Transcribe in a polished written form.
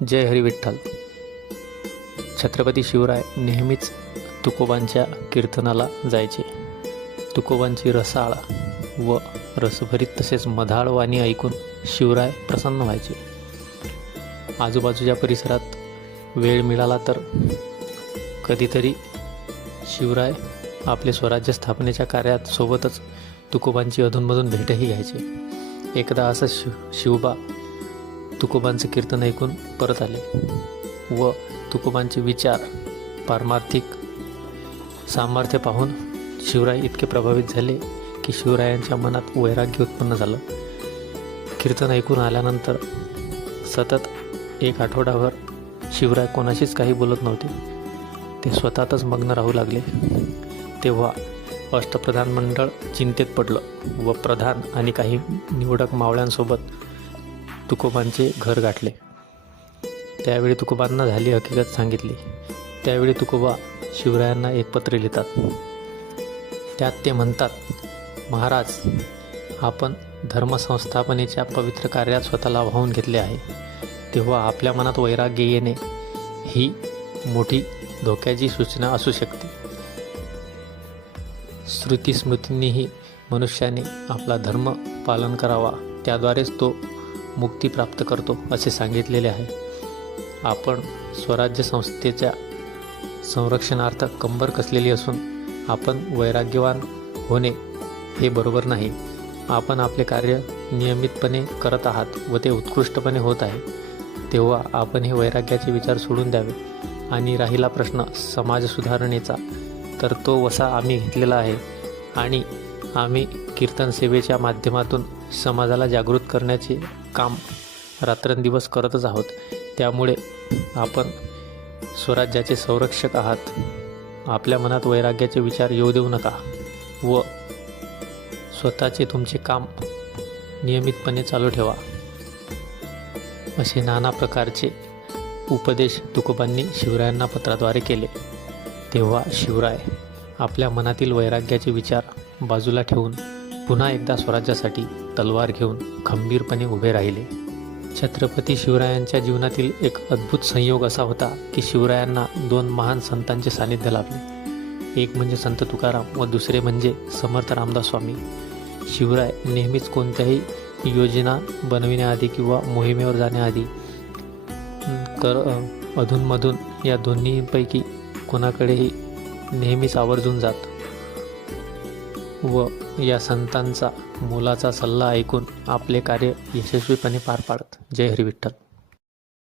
जय हरी विठ्ठल. छत्रपती शिवराय नेहमीच तुकोबांच्या कीर्तनाला जायचे. तुकोबांची रसाळ व रसभरीत तसेच मधाळ वाणी ऐकून शिवराय प्रसन्न व्हायचे. आजूबाजूच्या परिसरात वेळ मिळाला तर कधीतरी शिवराय आपले स्वराज्य स्थापनेच्या कार्यात सोबतच तुकोबांची अधूनमधून भेटही घ्यायचे. एकदा असं शिवबा तुकोबांचे कीर्तन ऐकून परत आले व तुकोबांचे विचार पारमार्थिक सामर्थ्य पाहून शिवराय इतके प्रभावित झाले की शिवरायांच्या मनात वैराग्य उत्पन्न झालं. कीर्तन ऐकून आल्यानंतर सतत एक आठवडाभर शिवराय कोणाशीच काही बोलत नव्हते. ते स्वतःतच मग्न राहू लागले. तेव्हा अष्टप्रधान मंडळ चिंतेत पडलं व प्रधान आणि काही निवडक मावळ्यांसोबत तुकोबांचे घर गाठले. त्यावेळी तुकोबांना झाली हकीकत सांगितली. त्यावेळी तुकोबा शिवरायांना एक पत्र लिहितात. त्यात ते म्हणतात, महाराज, आपण धर्मसंस्थापनेच्या पवित्र कार्यात स्वतःला वाहून घेतले आहे. तेव्हा आपल्या मनात वैराग्य येणे ही मोठी धोक्याची सूचना असू शकते. श्रुतीस्मृतींनीही मनुष्याने आपला धर्म पालन करावा, त्याद्वारेच तो मुक्ती प्राप्त करतो असे सांगितलेले आहे. आपण स्वराज्य संस्थेच्या संरक्षणार्थ कंबर कसलेली असून आपण वैराग्यवान होणे हे बरोबर नाही. आपण आपले कार्य नियमितपणे करत आहात व ते उत्कृष्टपणे होत आहे. तेव्हा आपण हे वैराग्याचे विचार सोडून द्यावे. आणि राहिला प्रश्न समाज सुधारणेचा, तर तो वसा आम्ही घेतलेला आहे आणि आम्ही कीर्तन सेवेच्या माध्यमातून समाजाला जागृत करण्याचे काम रात्रंदिवस करतच आहोत. त्यामुळे आपण स्वराज्याचे संरक्षक आहात. आपल्या मनात वैराग्याचे विचार येऊ देऊ नका व स्वतःचे तुमचे काम नियमितपणे चालू ठेवा. असे नाना प्रकारचे उपदेश तुकोबांनी शिवरायांना पत्राद्वारे केले. तेव्हा शिवराय आपल्या मनातील वैराग्याचे विचार बाजूला ठेवून पुन्हा एकदा स्वराज्यासाठी तलवार घेऊन खंबीरपणे उभे राहिले. छत्रपती शिवरायांच्या जीवनातील एक अद्भुत संयोग असा होता की शिवरायांना दोन महान संतांचे सानिध्य लाभले. एक म्हणजे संत तुकाराम व दुसरे म्हणजे समर्थ रामदास स्वामी. शिवराय नेहमीच कोणत्याही योजना बनविण्याआधी किंवा मोहिमेवर जाण्याआधी तर अधूनमधून या दोन्हीपैकी कोणाकडेही नेहमीच आवर्जून जात व या संतांचा मोलाचा सल्ला ऐकून आपले कार्य यशस्वीपणे पार पाडत. जय हरी विठ्ठल.